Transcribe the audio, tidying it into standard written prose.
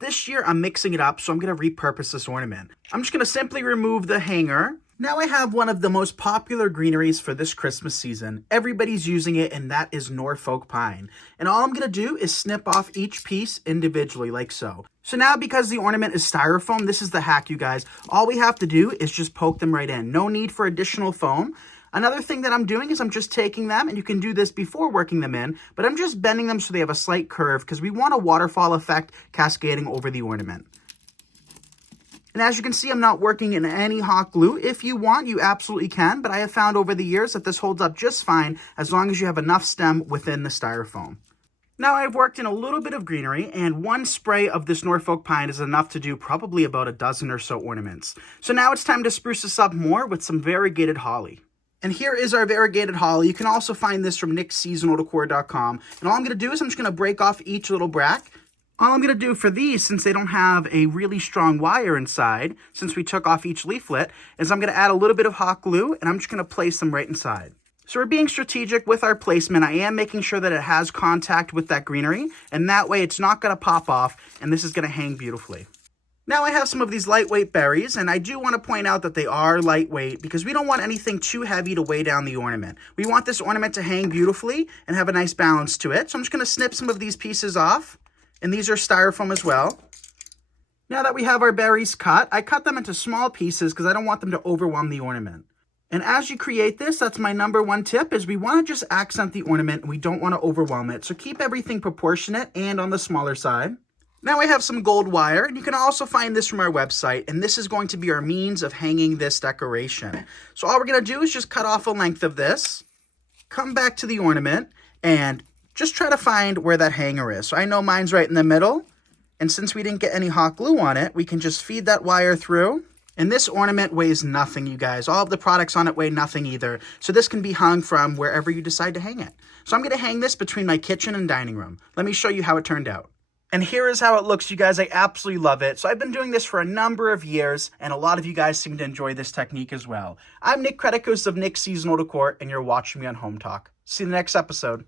This year, I'm mixing it up, so I'm going to repurpose this ornament. I'm just going to simply remove the hanger. Now I have one of the most popular greeneries for this Christmas season. Everybody's using it, and that is Norfolk pine. And all I'm going to do is snip off each piece individually, like so. So now, because the ornament is styrofoam, this is the hack, you guys. All we have to do is just poke them right in. No need for additional foam. Another thing that I'm doing is I'm just taking them, and you can do this before working them in, but I'm just bending them so they have a slight curve because we want a waterfall effect cascading over the ornament. And as you can see, I'm not working in any hot glue. If you want, you absolutely can, but I have found over the years that this holds up just fine as long as you have enough stem within the styrofoam. Now I've worked in a little bit of greenery, and one spray of this Norfolk pine is enough to do probably about a dozen or so ornaments. So now it's time to spruce this up more with some variegated holly. And here is our variegated holly. You can also find this from nickseasonaldecor.com. And all I'm going to do is I'm just going to break off each little brack. All I'm going to do for these, since they don't have a really strong wire inside, since we took off each leaflet, is I'm going to add a little bit of hot glue, and I'm just going to place them right inside. So we're being strategic with our placement. I am making sure that it has contact with that greenery, and that way it's not going to pop off, and this is going to hang beautifully. Now I have some of these lightweight berries, and I do want to point out that they are lightweight because we don't want anything too heavy to weigh down the ornament. We want this ornament to hang beautifully and have a nice balance to it. So I'm just going to snip some of these pieces off. And these are styrofoam as well. Now that we have our berries cut, I cut them into small pieces because I don't want them to overwhelm the ornament. And as you create this, that's my number one tip, is we want to just accent the ornament and we don't want to overwhelm it. So keep everything proportionate and on the smaller side. Now I have some gold wire, and you can also find this from our website, and this is going to be our means of hanging this decoration. So all we're going to do is just cut off a length of this, come back to the ornament, and just try to find where that hanger is. So I know mine's right in the middle, and since we didn't get any hot glue on it, we can just feed that wire through. And this ornament weighs nothing, you guys. All of the products on it weigh nothing either. So this can be hung from wherever you decide to hang it. So I'm going to hang this between my kitchen and dining room. Let me show you how it turned out. And here is how it looks, you guys. I absolutely love it. So I've been doing this for a number of years, and a lot of you guys seem to enjoy this technique as well. I'm Nick Creticos of Nick Seasonal Decor, and you're watching me on Hometalk. See you in the next episode.